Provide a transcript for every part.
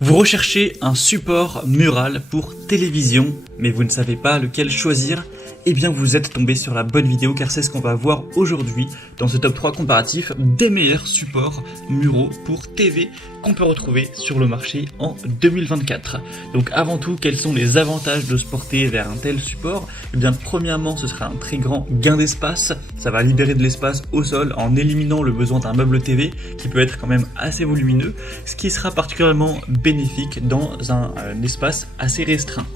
Vous recherchez un support mural pour télévision, mais vous ne savez pas lequel choisir? Eh bien vous êtes tombé sur la bonne vidéo car c'est ce qu'on va voir aujourd'hui dans ce top 3 comparatif des meilleurs supports muraux pour TV qu'on peut retrouver sur le marché en 2024. Donc avant tout, quels sont les avantages de se porter vers un tel support? Eh bien premièrement, ce sera un très grand gain d'espace, ça va libérer de l'espace au sol en éliminant le besoin d'un meuble TV qui peut être quand même assez volumineux, ce qui sera particulièrement bénéfique dans un espace assez restreint.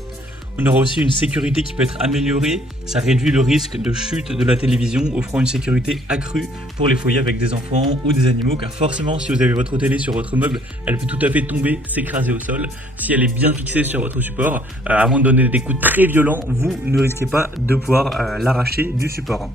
On aura aussi une sécurité qui peut être améliorée, ça réduit le risque de chute de la télévision, offrant une sécurité accrue pour les foyers avec des enfants ou des animaux, car forcément si vous avez votre télé sur votre meuble, elle peut tout à fait tomber, s'écraser au sol. Si elle est bien fixée sur votre support, avant de donner des coups très violents, vous ne risquez pas de pouvoir l'arracher du support.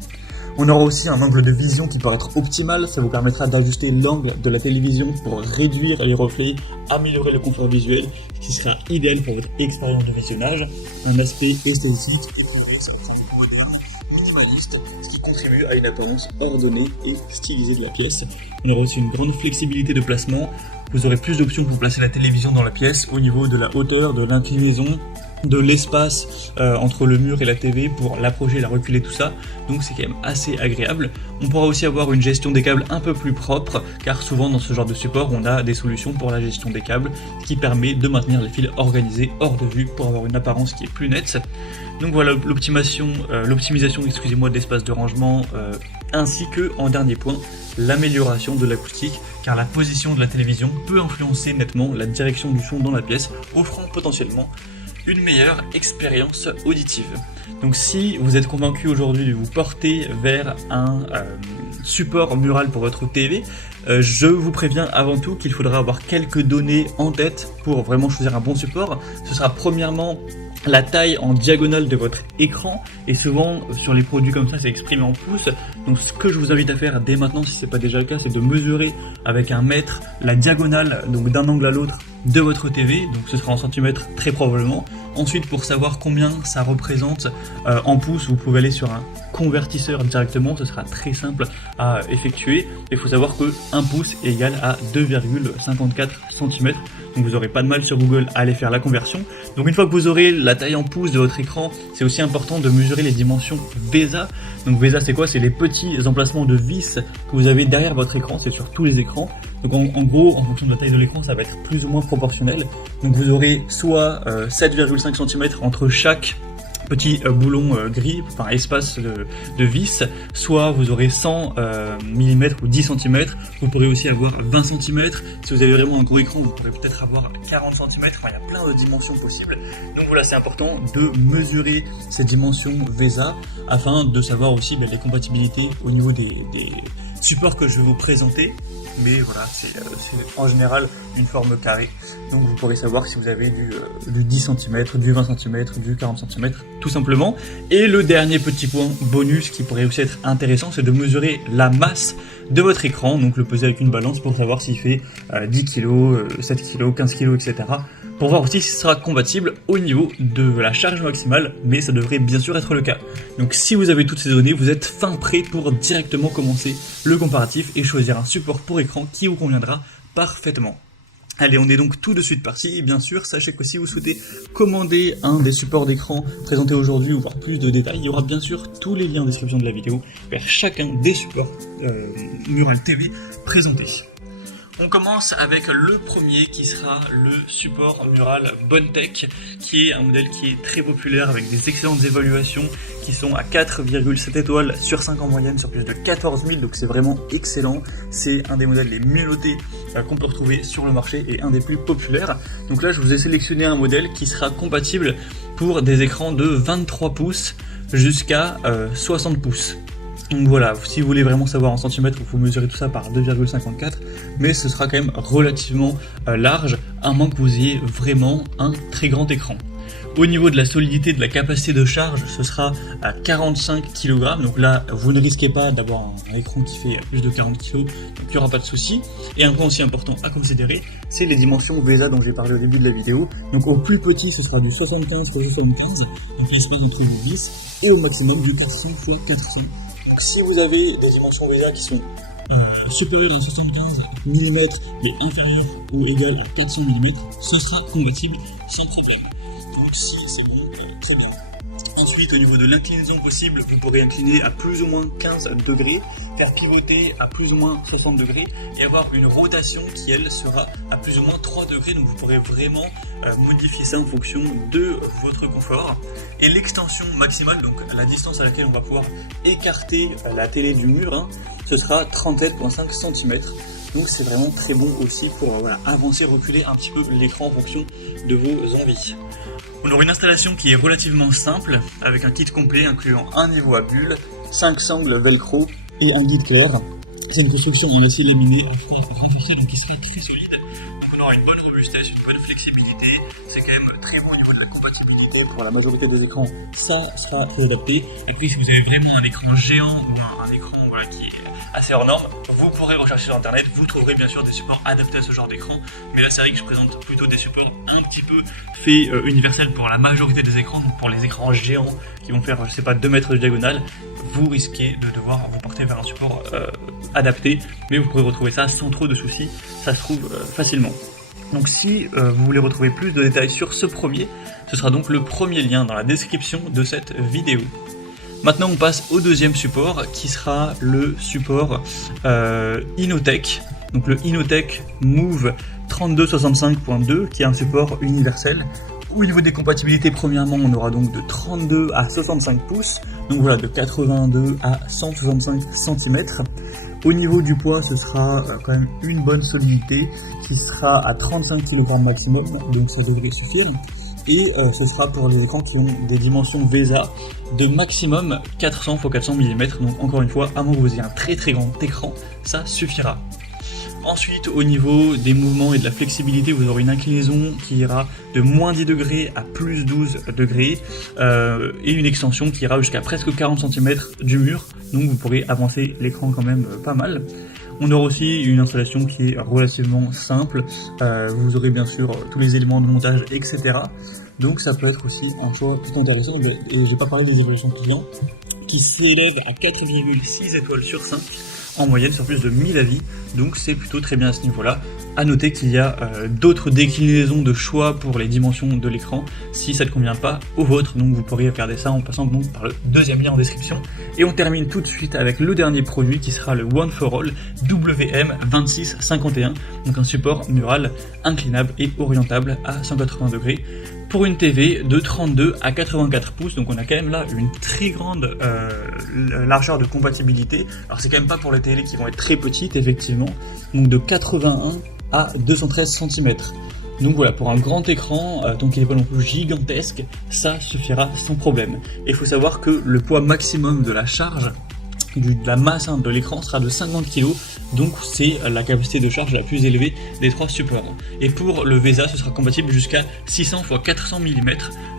On aura aussi un angle de vision qui pourra être optimal, ça vous permettra d'ajuster l'angle de la télévision pour réduire les reflets, améliorer le confort visuel, ce qui sera idéal pour votre expérience de visionnage. Un aspect esthétique, éclairé, ça va être un peu moderne, minimaliste, ce qui contribue à une apparence ordonnée et stylisée de la pièce. On aura aussi une grande flexibilité de placement, vous aurez plus d'options pour placer la télévision dans la pièce au niveau de la hauteur, de l'inclinaison, de l'espace entre le mur et la TV pour l'approcher, la reculer, tout ça, donc c'est quand même assez agréable. On pourra aussi avoir une gestion des câbles un peu plus propre, car souvent dans ce genre de support on a des solutions pour la gestion des câbles, ce qui permet de maintenir les fils organisés hors de vue pour avoir une apparence qui est plus nette. Donc voilà l'optimisation de l'espace de rangement, ainsi que en dernier point l'amélioration de l'acoustique, car la position de la télévision peut influencer nettement la direction du son dans la pièce, offrant potentiellement une meilleure expérience auditive. Donc si vous êtes convaincu aujourd'hui de vous porter vers un support mural pour votre TV, je vous préviens avant tout qu'il faudra avoir quelques données en tête pour vraiment choisir un bon support. Ce sera premièrement la taille en diagonale de votre écran, et souvent sur les produits comme ça c'est exprimé en pouces. Donc ce que je vous invite à faire dès maintenant, si ce n'est pas déjà le cas, c'est de mesurer avec un mètre la diagonale, donc d'un angle à l'autre de votre TV, donc ce sera en centimètres très probablement. Ensuite, pour savoir combien ça représente en pouces, vous pouvez aller sur un convertisseur directement, ce sera très simple à effectuer. Il faut savoir que 1 pouce est égal à 2,54 cm, donc vous n'aurez pas de mal sur Google à aller faire la conversion. Donc une fois que vous aurez la taille en pouces de votre écran, c'est aussi important de mesurer les dimensions VESA. Donc VESA c'est quoi? C'est les petits emplacements de vis que vous avez derrière votre écran, c'est sur tous les écrans. Donc en gros, en fonction de la taille de l'écran, ça va être plus ou moins proportionnel. Donc vous aurez soit 7,5 cm entre chaque petit boulon gris, enfin espace de vis, soit vous aurez 100 mm ou 10 cm, vous pourrez aussi avoir 20 cm, si vous avez vraiment un gros écran, vous pourrez peut-être avoir 40 cm, enfin il y a plein de dimensions possibles. Donc voilà, c'est important de mesurer ces dimensions VESA afin de savoir aussi les compatibilités au niveau des supports que je vais vous présenter. Mais voilà, c'est en général une forme carrée, donc vous pourrez savoir si vous avez du 10 cm, du 20 cm, du 40 cm, tout simplement. Et le dernier petit point bonus qui pourrait aussi être intéressant, c'est de mesurer la masse de votre écran, donc le peser avec une balance pour savoir s'il fait 10 kg, 7 kg, 15 kg, etc. pour voir aussi si ce sera compatible au niveau de la charge maximale, mais ça devrait bien sûr être le cas. Donc si vous avez toutes ces données, vous êtes fin prêt pour directement commencer le comparatif et choisir un support pour écran qui vous conviendra parfaitement. Allez, on est donc tout de suite parti, et bien sûr, sachez que si vous souhaitez commander un des supports d'écran présentés aujourd'hui ou voir plus de détails, il y aura bien sûr tous les liens en description de la vidéo vers chacun des supports Mural TV présentés. On commence avec le premier qui sera le support mural Bondtech, qui est un modèle qui est très populaire avec des excellentes évaluations qui sont à 4,7 étoiles sur 5 en moyenne sur plus de 14 000, donc c'est vraiment excellent. C'est un des modèles les mieux notés qu'on peut retrouver sur le marché et un des plus populaires. Donc là je vous ai sélectionné un modèle qui sera compatible pour des écrans de 23 pouces jusqu'à 60 pouces. Donc voilà, si vous voulez vraiment savoir en centimètres, il faut mesurer tout ça par 2,54, mais ce sera quand même relativement large, à moins que vous ayez vraiment un très grand écran. Au niveau de la solidité, de la capacité de charge, ce sera à 45 kg, donc là vous ne risquez pas d'avoir un écran qui fait plus de 40 kg, donc il n'y aura pas de souci. Et un point aussi important à considérer, c'est les dimensions VESA dont j'ai parlé au début de la vidéo. Donc au plus petit ce sera du 75 x 75, donc l'espace entre vos vis, et au maximum du 400 x 400. Si vous avez des dimensions VESA qui sont supérieur à 75 mm mais inférieur ou égal à 400 mm, ce sera compatible sans problème. Donc si c'est bon, très bien. Ensuite, au niveau de l'inclinaison possible, vous pourrez incliner à plus ou moins 15 degrés, faire pivoter à plus ou moins 60 degrés et avoir une rotation qui, elle, sera à plus ou moins 3 degrés. Donc vous pourrez vraiment modifier ça en fonction de votre confort. Et l'extension maximale, donc la distance à laquelle on va pouvoir écarter la télé du mur, hein, ce sera 37,5 cm. Donc c'est vraiment très bon aussi pour avancer, reculer un petit peu l'écran en fonction de vos envies. On aura une installation qui est relativement simple, avec un kit complet incluant un niveau à bulles, 5 sangles velcro et un guide clair. C'est une construction en acier laminé à froid renforcé, donc qui sera très solide. Donc on aura une bonne robustesse, une bonne flexibilité. C'est quand même très bon au niveau de la compatibilité pour la majorité des écrans. Ça sera très adapté. Et puis si vous avez vraiment un écran géant ou un écran qui est assez hors norme, vous pourrez rechercher sur internet, vous trouverez bien sûr des supports adaptés à ce genre d'écran, mais là c'est vrai que je présente plutôt des supports un petit peu faits universels pour la majorité des écrans. Donc pour les écrans géants qui vont faire, je sais pas, 2 mètres de diagonale, vous risquez de devoir vous porter vers un support adapté, mais vous pourrez retrouver ça sans trop de soucis, ça se trouve facilement. Donc si vous voulez retrouver plus de détails sur ce premier, ce sera donc le premier lien dans la description de cette vidéo. Maintenant on passe au deuxième support qui sera le support Inotech, donc le Inotech Move 3265.2 qui est un support universel. Au niveau des compatibilités, premièrement on aura donc de 32 à 65 pouces, donc voilà, de 82 à 165 cm. Au niveau du poids, ce sera quand même une bonne solidité qui sera à 35 kg maximum, donc ça devrait suffire. Et ce sera pour les écrans qui ont des dimensions VESA de maximum 400 x 400 mm, donc encore une fois, à moins que vous ayez un très très grand écran, ça suffira. Ensuite, au niveau des mouvements et de la flexibilité, vous aurez une inclinaison qui ira de moins 10 degrés à plus 12 degrés et une extension qui ira jusqu'à presque 40 cm du mur, donc vous pourrez avancer l'écran quand même pas mal. On aura aussi une installation qui est relativement simple, vous aurez bien sûr tous les éléments de montage, etc. Donc ça peut être aussi en soi tout intéressant, et j'ai pas parlé des évaluations clients, qui s'élèvent à 4,6 étoiles sur 5, en moyenne sur plus de 1000 avis, donc c'est plutôt très bien à ce niveau-là. A noter qu'il y a d'autres déclinaisons de choix pour les dimensions de l'écran, si ça ne convient pas au vôtre, donc vous pourrez regarder ça en passant donc par le deuxième lien en description. Et on termine tout de suite avec le dernier produit qui sera le One for All WM2651, donc un support mural inclinable et orientable à 180 degrés. Pour une TV de 32 à 84 pouces, donc on a quand même là une très grande largeur de compatibilité. Alors c'est quand même pas pour les télé qui vont être très petites effectivement, donc de 81 à 213 cm. Donc voilà, pour un grand écran, donc qui n'est pas non plus gigantesque, ça suffira sans problème. Et il faut savoir que le poids maximum de la charge, de la masse de l'écran sera de 50 kg, donc c'est la capacité de charge la plus élevée des trois supports. Et pour le VESA, ce sera compatible jusqu'à 600 x 400 mm,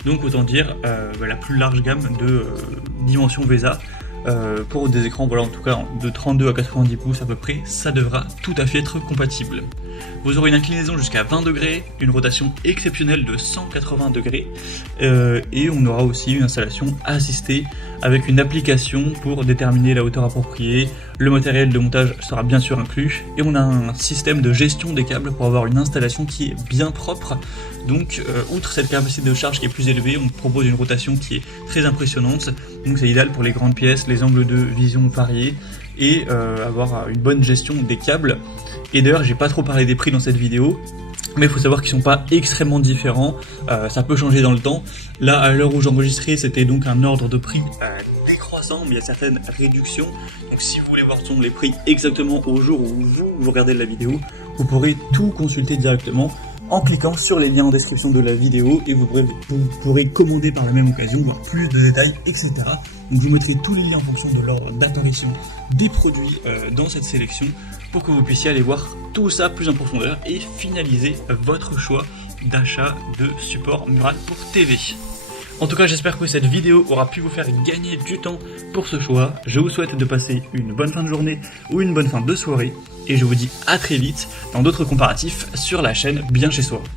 donc autant dire la plus large gamme de dimensions VESA. Pour des écrans, voilà, en tout cas de 32 à 90 pouces à peu près, ça devra tout à fait être compatible. Vous aurez une inclinaison jusqu'à 20 degrés, une rotation exceptionnelle de 180 degrés, et on aura aussi une installation assistée avec une application pour déterminer la hauteur appropriée. Le matériel de montage sera bien sûr inclus, et on a un système de gestion des câbles pour avoir une installation qui est bien propre. Donc outre cette capacité de charge qui est plus élevée, on propose une rotation qui est très impressionnante, donc c'est idéal pour les grandes pièces, les angles de vision variés, et avoir une bonne gestion des câbles. Et d'ailleurs j'ai pas trop parlé des prix dans cette vidéo, mais il faut savoir qu'ils sont pas extrêmement différents, ça peut changer dans le temps. Là à l'heure où j'enregistrais, c'était donc un ordre de prix décroissant, mais il y a certaines réductions, donc si vous voulez voir les prix exactement au jour où vous regardez la vidéo, vous pourrez tout consulter directement en cliquant sur les liens en description de la vidéo, et vous pourrez commander par la même occasion, voir plus de détails, etc. Donc je vous mettrai tous les liens en fonction de l'ordre d'apparition des produits dans cette sélection, pour que vous puissiez aller voir tout ça plus en profondeur et finaliser votre choix d'achat de support mural pour TV. En tout cas, j'espère que cette vidéo aura pu vous faire gagner du temps pour ce choix. Je vous souhaite de passer une bonne fin de journée ou une bonne fin de soirée, et je vous dis à très vite dans d'autres comparatifs sur la chaîne Bien Chez Soi.